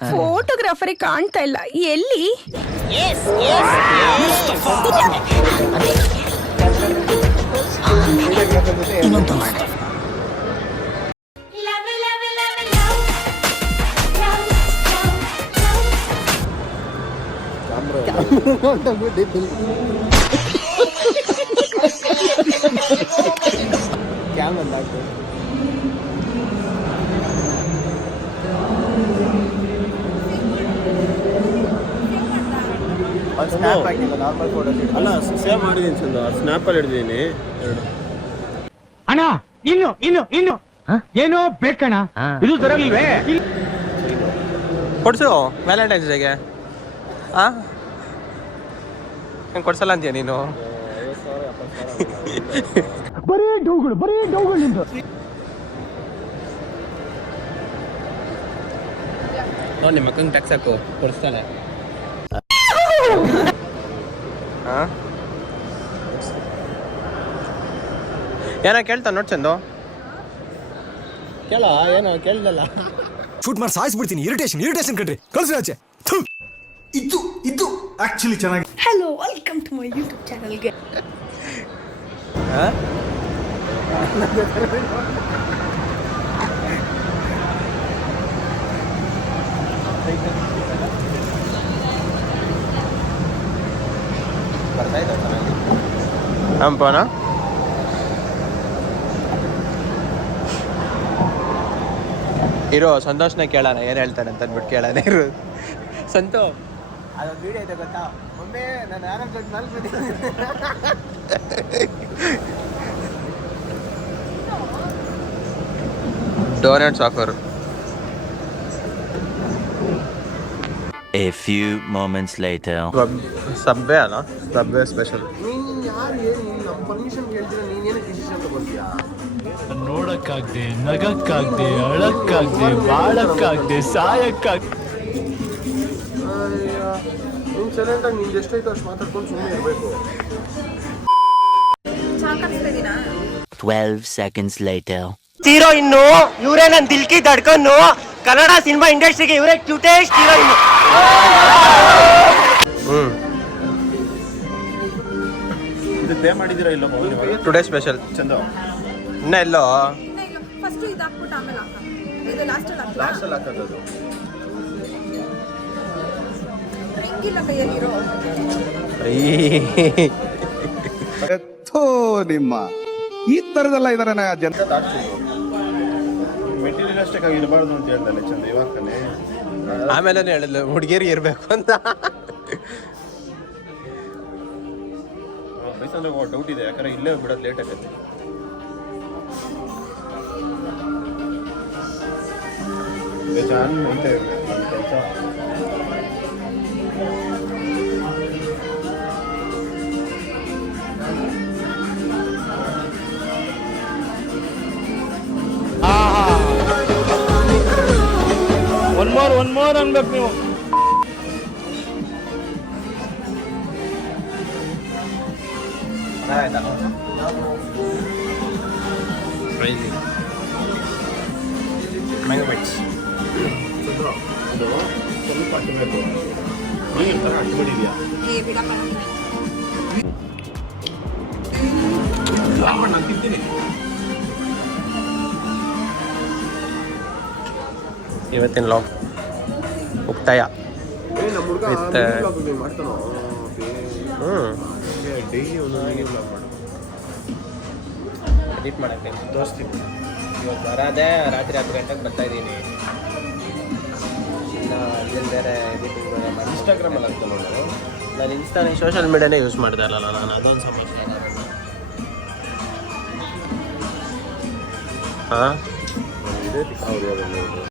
ಫೋಟೋಗ್ರಾಫರೇ ಕಾಣ್ತಾ ಇಲ್ಲ. ಎಲ್ಲಿ? Love, ಅಲ್ಲ ಸೇವ್ ಚಂದ. ಸ್ನ್ಯಾಪಲ್ಲಿ ಎರಡು. ಅಣ್ಣ ಇನ್ನು ಇನ್ನು ಇನ್ನು. ಏನೋ ಬೇಕಣ್ಣ. ಇದು ತರಲಿಲ್ವೇ ಕೊಡ್ಸು ವ್ಯಾಲೆಂಟೈನ್ಸ್ ಡೇಗೆ ಆ? ಹೆಂಗೆ ಕೊಡ್ಸಲ್ಲ ಅಂತೀಯ ನೀನು? ಬರೀ ಡೌಗಳು ಬರೀ ಡೌಗಳು ನಿಂದು ನೋಡಿ ನಿಮ್ಮ ಮಕ್ಕಂಗೆ ಟ್ಯಾಕ್ಸ್ ಹಾಕು. ಕೊಡಿಸ್ತಾನೆ. ಹಾಂ? ಏನೋ ಕೇಳ್ತಾ ನೋಡ್ ಚಂದು. ಕೇಳ ಏನೋ ಕೇಳ್ದಲ್ಲ. ಶೂಟ್ ಮಾಡಿ ಸಾಯಿಸ್ಬಿಡ್ತೀನಿ. ಇರಿಟೇಷನ್ ಇರಿಟೇಷನ್ ಕಣ್ರಿ. ಕಳ್ಸಿ ಆಚೆ. ಇದ್ದು ಇದು ಇದು ಆಕ್ಚುಲಿ ಚೆನ್ನಾಗಿ hello welcome to my YouTube ಚಾನಲ್ಗೆ ಹಂಪನ ಇರೋ ಸಂತೋಷನ ಕೇಳೋಣ ಏನು ಹೇಳ್ತಾನೆ ಅಂತ ಅಂದ್ಬಿಟ್ಟು ಕೇಳೋಣ ಇರು. ಸಂತೋ. ಅದೊಂದು ವಿಡಿಯೋ ಇದೆ ಗೊತ್ತಾ? ಒಮ್ಮೆ ನಾನು ಯಾರೋ ದೊಡ್ಡ donuts offer A few moments later. ಸಬ್ಬೆ ಅಲ್ಲ? ಸಬ್ಬೆ ತಗೊಳ್ತೀಯಾ ನೋಡಕ್ಕಾಗ್ದೆ ನಗಕ್ಕಾಗ್ದೆ ಅಳಕ್ಕಾಗ್ದೆ ಬಾಳಕ್ಕಾಗ್ದೆ ಸಾಯಕ್ಕಾಗ್ದೆ. ನೀನು ಸೈಲೆಂಟಾಗಿ ನಿಂದು ಎಷ್ಟೈತೆ ಅಷ್ಟು ಮಾತಾಡ್ಕೊಂಡು ಸುಮ್ಮನೆ ಇರಬೇಕು. 12 seconds later. ಇನ್ನು ಇವರೇ ನನ್ನ ದಿಲ್ಕಿ ದಡ್ಕನ್ನು. ಕನ್ನಡ ಸಿನಿಮಾ ಇಂಡಸ್ಟ್ರಿಗೆ ಇವರೇ ಕ್ಯೂಟೆಸ್ಟ್ ಹೀರೋಯಿನ್ ಹ್ಞೂ ಇದು ಪೇ ಮಾಡಿದ್ದೀರಾ ಇಲ್ಲ ಟುಡೇ ಸ್ಪೆಷಲ್ ಚಂದ. ಇನ್ನ ಎಲ್ಲೋ ಫಸ್ಟ್ ಇದು ಹಾಕ್ಬಿಟ್ಟು ಆಮೇಲೆ ಹಾಕ ಇದು ಲಾಸ್ಟ್ ಅಲ್ಲಿ ಹಾಕ ಲಾಸ್ಟ್ ಅಲ್ಲಿ ಹಾಕೋದು ರಿಂಗ್ ಇಲ್ಲ ಕೈಯಲ್ಲಿರೋ. ಥೋ ನಿಮ್ಮ. ಈ ತರದಲ್ಲ ಇದಾರೆ ಜನ ಮೆಟೀರಿಯಲ್ ಅಷ್ಟೇ ಇರಬಾರ್ದು ಅಂತ ಹೇಳ್ದಲ್ಲ ಚಂದ ಇವಾಗ ಆಮೇಲೆ ಹೇಳಿದ್ಲು ಹುಡುಗಿಯರಿಗೆ ಇರಬೇಕು ಅಂತ. ಬೈಸಂದ್ರೆ ಡೌಟ್ ಇದೆ ಯಾಕಂದ್ರೆ ಇಲ್ಲೇ ಬಿಡೋದು ಲೇಟ್ ಆಗುತ್ತೆ. ಕೆಲಸ. ಒನ್ ಮೋರ್ ಒನ್ ಮೋರ್ ಅನ್ಬೇಕು ನೀವು. ಅಟ್ಟಬೇಕು ನೀನು ಥರ ಅಟ್ಬಿಟ್ಟಿದ್ಯಾ ನಾನು ತಿಂತೀನಿ ಇವತ್ತಿನ ಲಾಗ್ ಮುಕ್ತಾಯ ಏ ಡೈಲಿ ಒಂದೊಂದು ಬ್ಲಾಗ್ ಮಾಡು ಎಡಿಟ್ ಮಾಡಕ್ಕೆ ತೋರಿಸ್ತೀನಿ ಬರೋದೇ ರಾತ್ರಿ ಹತ್ತು ಗಂಟೆಗೆ ಬರ್ತಾ ಇದ್ದೀನಿ. ಇನ್ನು ಬೇರೆ ಎಡಿಟಿಂಗ್ ಬೇರೆ ಮಾಡಿ. ಇನ್ಸ್ಟಾಗ್ರಾಮಲ್ಲಿ ನೋಡು. ನಾನು ಇನ್ಸ್ಟಾನ ಸೋಷಿಯಲ್ ಮೀಡಿಯಾನೇ ಯೂಸ್ ಮಾಡ್ತಾ ಇರಲ್ಲ ನಾನು ಅದೊಂದು ಸಮಸ್ಯೆ. ಹಾಂ?